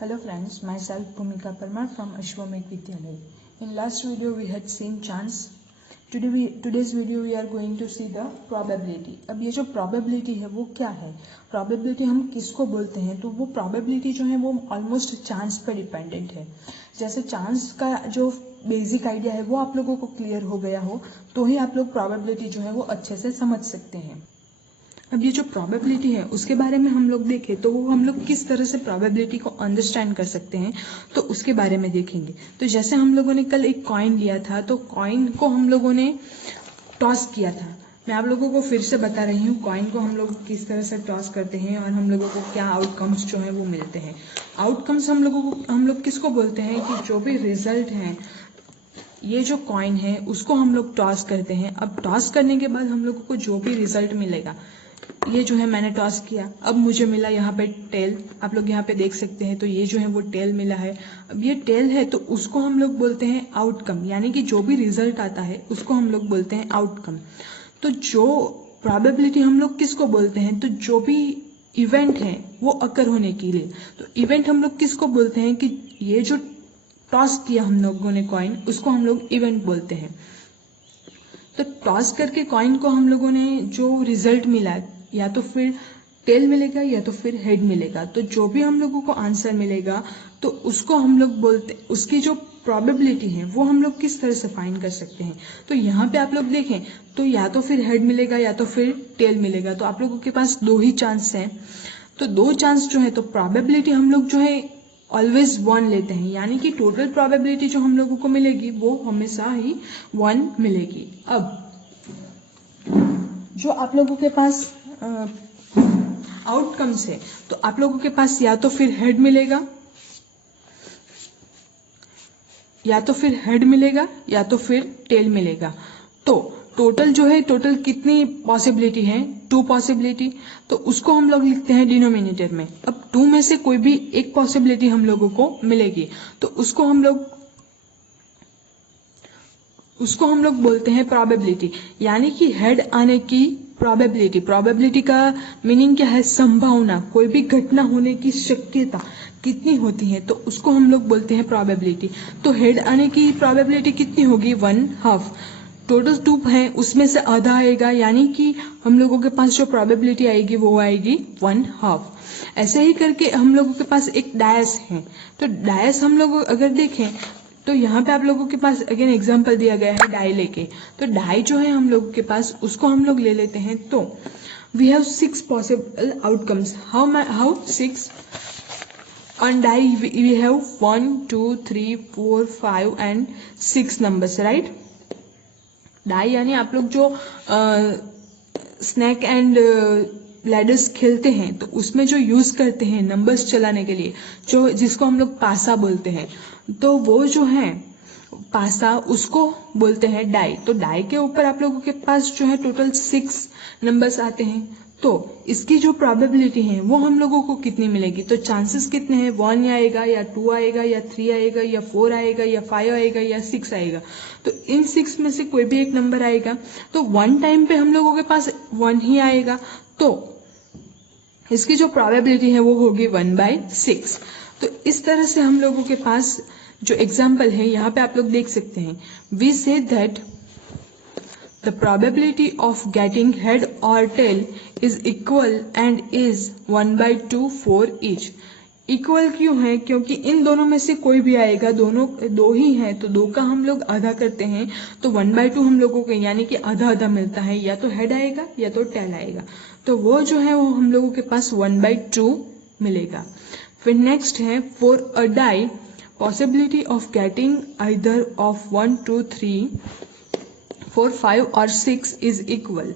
Hello friends, myself Bhumika Parmar from Ashwamedh Vidyalaya. In last video we had seen chance. Today's video we are going to see the probability. अब ये जो probability है वो क्या है? Probability हम किसको बोलते हैं? तो वो probability जो है वो almost chance पर dependent है. जैसे chance का जो बेसिक आइडिया है वो आप लोगों को क्लियर हो गया हो तो ही आप लोग probability जो है वो अच्छे से समझ सकते हैं. अब ये जो प्रोबेबिलिटी है उसके बारे में हम लोग देखें तो वो हम लोग किस तरह से प्रोबेबिलिटी को अंडरस्टैंड कर सकते हैं तो उसके बारे में देखेंगे. तो जैसे हम लोगों ने कल एक कॉइन लिया था तो कॉइन को हम लोगों ने टॉस किया था. मैं आप लोगों को फिर से बता रही हूँ कॉइन को हम लोग किस तरह से टॉस करते हैं और हम लोगों को क्या आउटकम्स जो है वो मिलते हैं. आउटकम्स हम लोग किसको बोलते हैं कि जो भी रिजल्ट है ये जो कॉइन है उसको हम लोग टॉस करते हैं. अब टॉस करने के बाद हम लोगों को जो भी रिजल्ट मिलेगा, ये जो है मैंने टॉस किया, अब मुझे मिला यहाँ पे टेल. आप लोग यहाँ पे देख सकते हैं तो ये जो है वो टेल मिला है. अब ये टेल है तो उसको हम लोग बोलते हैं आउटकम, यानी कि जो भी रिजल्ट आता है उसको हम लोग बोलते हैं आउटकम. तो जो प्रोबेबिलिटी हम लोग किसको बोलते हैं, तो जो भी इवेंट है वो अकर होने के लिए, तो इवेंट हम लोग किसको बोलते हैं कि ये जो टॉस किया हम लोगों ने कॉइन उसको हम लोग इवेंट बोलते हैं. तो टॉस करके कॉइन को हम लोगों ने जो रिजल्ट मिला या तो फिर टेल मिलेगा या तो फिर हेड मिलेगा, तो जो भी हम लोगों को आंसर मिलेगा तो उसको हम लोग बोलते, उसकी जो प्रोबेबिलिटी है वो हम लोग किस तरह से फाइंड कर सकते हैं. तो यहाँ पे आप लोग देखें तो या तो फिर हेड मिलेगा या तो फिर टेल मिलेगा. तो आप लोगों के पास दो ही चांस हैं. तो दो चांस जो है तो प्रोबेबिलिटी हम लोग जो है ऑलवेज 1 लेते हैं, यानी कि टोटल प्रोबेबिलिटी जो हम लोगों को मिलेगी वो हमेशा ही 1 मिलेगी. अब जो आप लोगों के पास आउटकम्स है तो आप लोगों के पास या तो फिर हेड मिलेगा या तो फिर टेल मिलेगा. तो टोटल जो है टोटल कितनी पॉसिबिलिटी है, 2 पॉसिबिलिटी. तो उसको हम लोग लिखते हैं डिनोमिनेटर में. अब 2 में से कोई भी एक पॉसिबिलिटी हम लोगों को मिलेगी तो उसको हम लोग बोलते हैं प्रोबेबिलिटी, यानी कि हेड आने की प्रोबेबिलिटी. प्रोबेबिलिटी का मीनिंग क्या है, संभावना, कोई भी घटना होने की शक्यता कितनी होती है तो उसको हम लोग बोलते हैं प्रोबेबिलिटी. तो हेड आने की प्रोबेबिलिटी कितनी होगी, 1/2. टोटल 2 है उसमें से आधा आएगा, यानी कि हम लोगों के पास जो प्रोबेबिलिटी आएगी वो आएगी 1/2. ऐसे ही करके हम लोगों के पास एक डायस है. तो डायस हम लोग अगर देखें तो यहाँ पे आप लोगों के पास अगेन एग्जांपल दिया गया है डाई लेके. तो डाई जो है हम लोगों के पास उसको हम लोग ले लेते हैं. तो we have 6 possible outcomes. How 6 on die we have 1 2 3 4 5 and 6 numbers, right? Die यानी आप लोग जो स्नैक एंड लैडर्स खेलते हैं तो उसमें जो यूज करते हैं नंबर्स चलाने के लिए, जो जिसको हम लोग पासा बोलते हैं, तो वो जो है पासा उसको बोलते हैं डाई. तो डाई के ऊपर आप लोगों के पास जो है टोटल 6 नंबर्स आते हैं. तो इसकी जो प्रोबेबिलिटी है वो हम लोगों को कितनी मिलेगी, तो चांसेस कितने हैं, 1 आएगा या 2 आएगा या 3 आएगा या 4 आएगा या 5 आएगा या 6 आएगा. तो इन 6 में से कोई भी एक नंबर आएगा. तो 1 टाइम पे हम लोगों के पास 1 ही आएगा. तो इसकी जो प्रोबेबिलिटी है वो होगी 1/6. तो इस तरह से हम लोगों के पास जो एग्जाम्पल है यहाँ पे आप लोग देख सकते हैं. We say that the probability of getting head or tail is equal and is 1/2 for each. Equal क्यों है, क्योंकि इन दोनों में से कोई भी आएगा, दोनों दो ही हैं तो 2 का हम लोग आधा करते हैं तो 1/2 हम लोगों को यानी कि आधा आधा मिलता है, या तो हेड आएगा या तो टेल आएगा. तो वो जो है वो हम लोगों के पास 1/2 मिलेगा. फिर नेक्स्ट है for a die possibility of getting either of 1 2 3 4 5 और 6 इज इक्वल.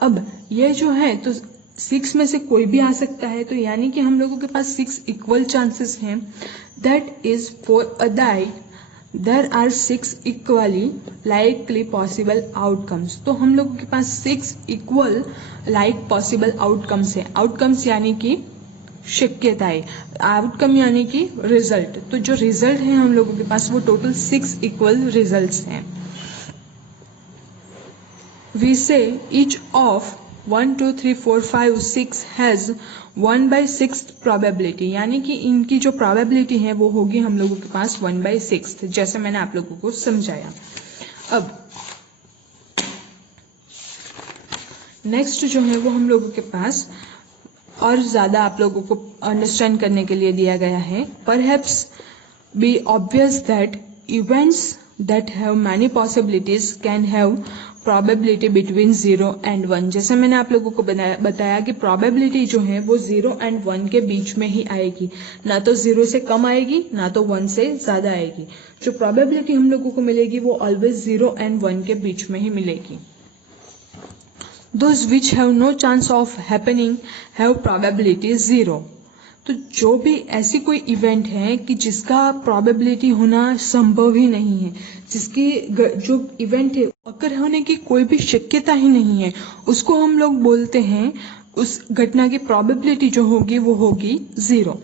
अब ये जो है तो 6 में से कोई भी आ सकता है, तो यानी कि हम लोगों के पास 6 इक्वल चांसेस हैं. That is for a die there are 6 equally likely possible outcomes. तो हम लोगों के पास 6 इक्वल लाइक पॉसिबल आउटकम्स है. आउटकम्स यानी कि शक्यताएं, आउटकम यानी कि रिजल्ट. तो जो रिजल्ट है हम लोगों के पास वो टोटल 6 इक्वल रिजल्ट्स हैं. We say each of 1 2 3 4 5 6 has 1/6 probability, यानी कि इनकी जो प्रोबेबिलिटी है वो होगी हम लोगों के पास 1/6, जैसे मैंने आप लोगों को समझाया। अब नेक्स्ट जो है वो हम लोगों के पास और ज़्यादा आप लोगों को अंडरस्टैंड करने के लिए दिया गया है। Perhaps B obvious that events that have many possibilities can have probability between 0 and 1। जैसे मैंने आप लोगों को बताया कि प्रोबेबिलिटी जो है वो 0 and 1 के बीच में ही आएगी, ना तो 0 से कम आएगी ना तो 1 से ज़्यादा आएगी। जो प्रोबेबिलिटी हम लोगों को मिलेगी वो ऑलवेज 0 and 1 के बीच में ही मिलेगी। Those which have no chance of happening have probability 0। तो जो भी ऐसी कोई इवेंट है कि जिसका प्रोबेबिलिटी होना संभव ही नहीं है, जिसकी जो इवेंट है अगर होने की कोई भी शक्यता ही नहीं है, उसको हम लोग बोलते हैं, उस घटना की प्रोबेबिलिटी जो होगी वो होगी 0।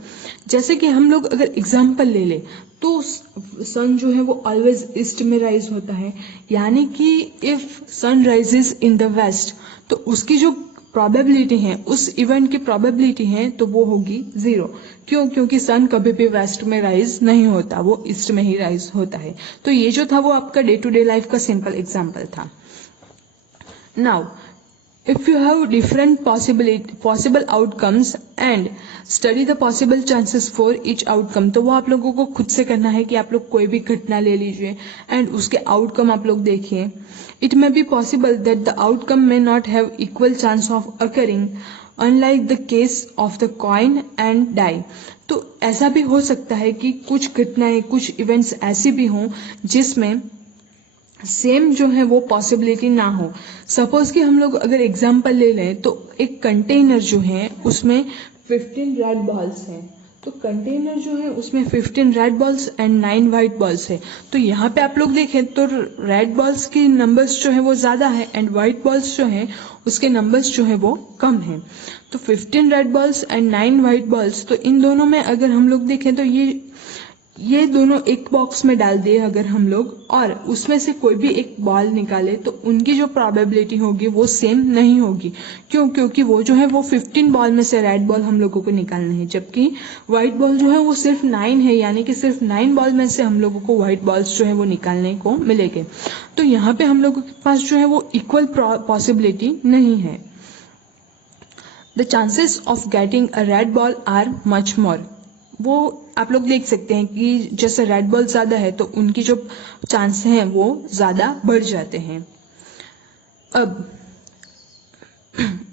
जैसे कि हम लोग अगर एग्जाम्पल ले लें तो सन जो है वो ऑलवेज ईस्ट में राइज होता है, यानी कि if sun rises in the west तो उसकी जो प्रोबेबिलिटी है, उस इवेंट की प्रोबेबिलिटी है तो वो होगी 0। क्यों? क्योंकि सन कभी भी वेस्ट में राइज नहीं होता, वो ईस्ट में ही राइज होता है। तो ये जो था वो आपका डे टू डे लाइफ का सिंपल एग्जाम्पल था। Now if you have different possible outcomes and study the possible chances for each outcome, तो वो आप लोगों को खुद से करना है कि आप लोग कोई भी घटना ले लीजिए एंड उसके आउटकम आप लोग देखिए। It may be possible that the outcome may not have equal chance of occurring, unlike the case of the coin and die। तो ऐसा भी हो सकता है कि कुछ घटनाएं, कुछ इवेंट्स ऐसी भी हों जिसमें सेम जो है वो पॉसिबिलिटी ना हो। सपोज कि हम लोग अगर एग्जाम्पल ले लें तो एक कंटेनर जो है उसमें 15 रेड बॉल्स हैं, तो कंटेनर जो है उसमें 15 red balls and 9 white balls है। तो यहाँ पे आप लोग देखें तो रेड बॉल्स की नंबर्स जो है वो ज़्यादा है एंड वाइट बॉल्स जो है उसके नंबर्स जो है वो कम है। तो 15 red balls and 9 white balls, तो इन दोनों में अगर हम लोग देखें तो ये दोनों एक बॉक्स में डाल दिए अगर हम लोग, और उसमें से कोई भी एक बॉल निकाले तो उनकी जो प्रोबेबिलिटी होगी वो सेम नहीं होगी। क्यों? क्योंकि वो जो है वो 15 बॉल में से रेड बॉल हम लोगों को निकालना है, जबकि व्हाइट बॉल जो है वो सिर्फ 9 है, यानी कि सिर्फ 9 बॉल में से हम लोगों को व्हाइट बॉल्स जो है वो निकालने को मिलेंगे। तो यहाँ पे हम लोगों के पास जो है वो इक्वल पॉसिबिलिटी नहीं है। The chances of getting a red ball are much more. वो आप लोग देख सकते हैं कि जैसे रेड बॉल ज़्यादा है तो उनकी जो चांस हैं वो ज़्यादा बढ़ जाते हैं। अब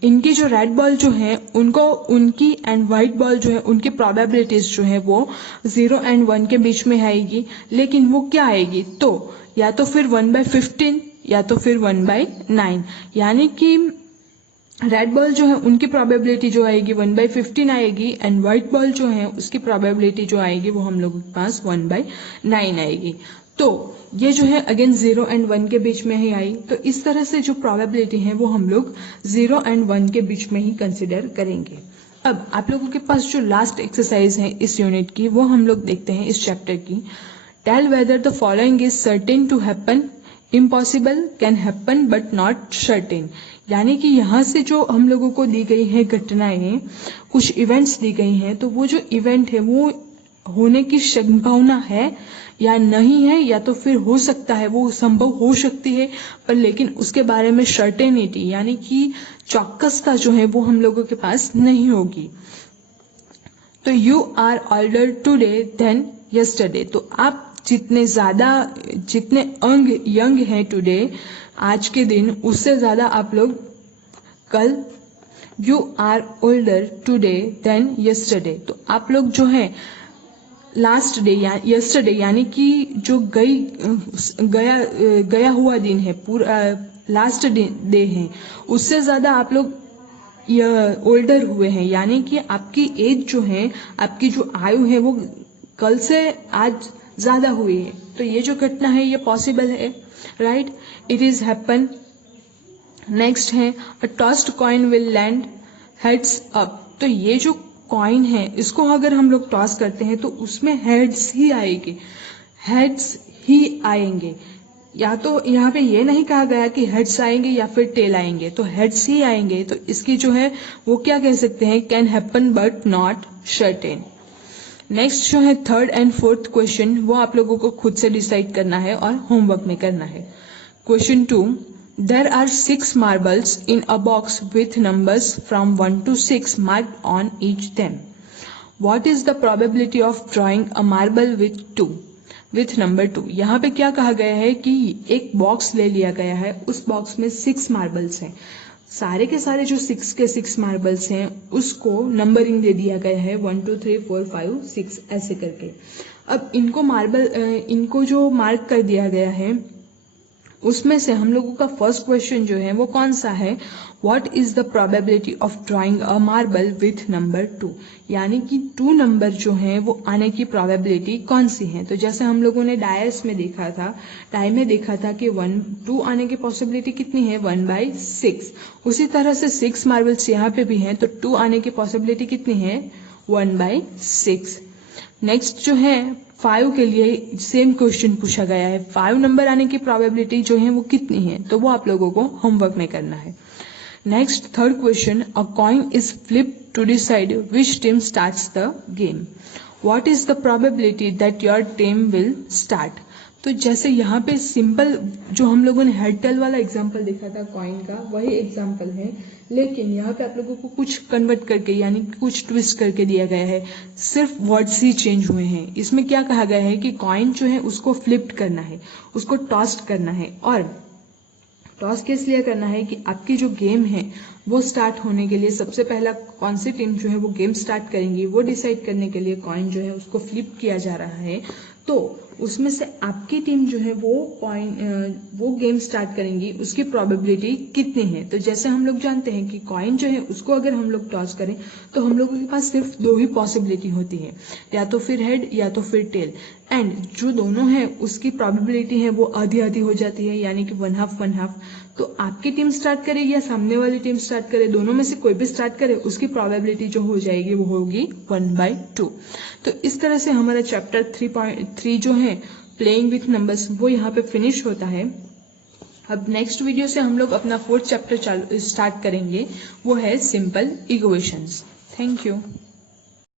इनकी जो रेड बॉल जो है उनकी एंड वाइट बॉल जो है उनकी प्रोबेबिलिटीज जो है वो 0 and 1 के बीच में आएगी, लेकिन वो क्या आएगी? तो या तो फिर 1/15 या तो फिर 1/9, यानी कि रेड बॉल जो है उनकी प्रोबेबिलिटी जो आएगी 1/15 आएगी एंड व्हाइट बॉल जो है उसकी प्रोबेबिलिटी जो आएगी वो हम लोगों के पास 1/9 आएगी। तो ये जो है अगेन 0 and 1 के बीच में ही आई। तो इस तरह से जो प्रोबेबिलिटी है वो हम लोग 0 and 1 के बीच में ही कंसिडर करेंगे। अब आप लोगों के पास जो लास्ट एक्सरसाइज है इस यूनिट की वो हम लोग देखते हैं इस चैप्टर की। Tell whether the following is certain to happen, impossible, can happen but not certain. यानी कि यहाँ से जो हम लोगों को दी गई है घटनाएं, कुछ इवेंट्स दी गई हैं, तो वो जो इवेंट है वो होने की संभावना है या नहीं है, या तो फिर हो सकता है, वो संभव हो सकती है, पर लेकिन उसके बारे में सर्टेनिटी यानी कि चौकसता जो है वो हम लोगों के पास नहीं होगी। तो you are older today than yesterday. तो आप जितने यंग हैं टुडे, आज के दिन, उससे ज़्यादा आप लोग कल। You are older today than yesterday. तो आप लोग जो है लास्ट डे या यस्टरडे यानी कि जो गया हुआ दिन है, पूरा लास्ट डे है, उससे ज़्यादा आप लोग ओल्डर हुए हैं, यानी कि आपकी एज जो है, आपकी जो आयु है वो कल से आज ज़्यादा हुई है। तो ये जो घटना है ये पॉसिबल है, right? It is happen. Next है a tossed coin will land heads up. तो ये जो कॉइन है इसको अगर हम लोग टॉस करते हैं तो उसमें हेड्स ही आएंगे, हेड्स ही आएंगे। या तो यहाँ पे ये नहीं कहा गया कि हेड्स आएंगे या फिर टेल आएंगे, तो हेड्स ही आएंगे, तो इसकी जो है वो क्या कह सकते हैं, can happen but not certain. Next जो है थर्ड एंड फोर्थ क्वेश्चन, वो आप लोगों को खुद से डिसाइड करना है और होमवर्क में करना है। Question 2, there are 6 marbles in a box with numbers from 1 to 6 marked on each them. What is the probability of drawing a marble with number 2? यहाँ पे क्या कहा गया है कि एक बॉक्स ले लिया गया है, उस बॉक्स में 6 मार्बल्स हैं, सारे के सारे जो 6 के 6 मार्बल्स हैं उसको नंबरिंग दे दिया गया है 1 2 3 4 5 6 ऐसे करके। अब इनको जो मार्क कर दिया गया है उसमें से हम लोगों का फर्स्ट क्वेश्चन जो है वो कौन सा है, what is the probability of drawing a marble with number 2, यानी कि 2 नंबर जो हैं वो आने की प्रोबेबिलिटी कौन सी है। तो जैसे हम लोगों ने डाई में देखा था कि 2 आने की पॉसिबिलिटी कितनी है, 1/6। उसी तरह से 6 मार्बल्स यहाँ पे भी हैं, तो 2 आने की पॉसिबिलिटी कितनी है, 1/6। नेक्स्ट जो है 5 के लिए सेम क्वेश्चन पूछा गया है, 5 नंबर आने की प्रोबेबिलिटी जो है वो कितनी है, तो वो आप लोगों को होमवर्क में करना है। Next third question, a coin is flip to decide which team starts the game, what is the probability that your team will start. तो जैसे यहाँ पे सिंपल जो हम लोगों ने हेड टेल वाला एग्जाम्पल देखा था कॉइन का, वही एग्जाम्पल है, लेकिन यहाँ पे आप लोगों को कुछ कन्वर्ट करके यानी कुछ ट्विस्ट करके दिया गया है, सिर्फ वर्ड्स ही चेंज हुए हैं। इसमें क्या कहा गया है कि कॉइन जो है उसको फ्लिप्ड करना है, उसको टॉस्ट करना है, और टॉस किस लिए करना है कि आपकी जो गेम है वो स्टार्ट होने के लिए सबसे पहला कौन सी टीम जो है वो गेम स्टार्ट करेंगी वो डिसाइड करने के लिए कॉइन जो है उसको फ्लिप किया जा रहा है। तो उसमें से आपकी टीम जो है वो गेम स्टार्ट करेंगी, उसकी प्रोबेबिलिटी कितनी है। तो जैसे हम लोग जानते हैं कि कॉइन जो है उसको अगर हम लोग टॉस करें तो हम लोगों के पास सिर्फ 2 ही पॉसिबिलिटी होती है, या तो फिर हेड या तो फिर टेल, एंड जो दोनों है उसकी प्रोबेबिलिटी है वो आधी आधी हो जाती है, यानी कि 1/2। तो आपकी टीम स्टार्ट करेगी या सामने वाली टीम स्टार्ट करे, दोनों में से कोई भी स्टार्ट करे, उसकी प्रोबेबिलिटी जो हो जाएगी वो होगी 1/2। तो इस तरह से हमारा चैप्टर 3.3 जो है प्लेइंग विथ नंबर्स वो यहाँ पे फिनिश होता है। अब नेक्स्ट वीडियो से हम लोग अपना 4th चैप्टर स्टार्ट करेंगे, वो है सिंपल इक्वेशंस। Thank you.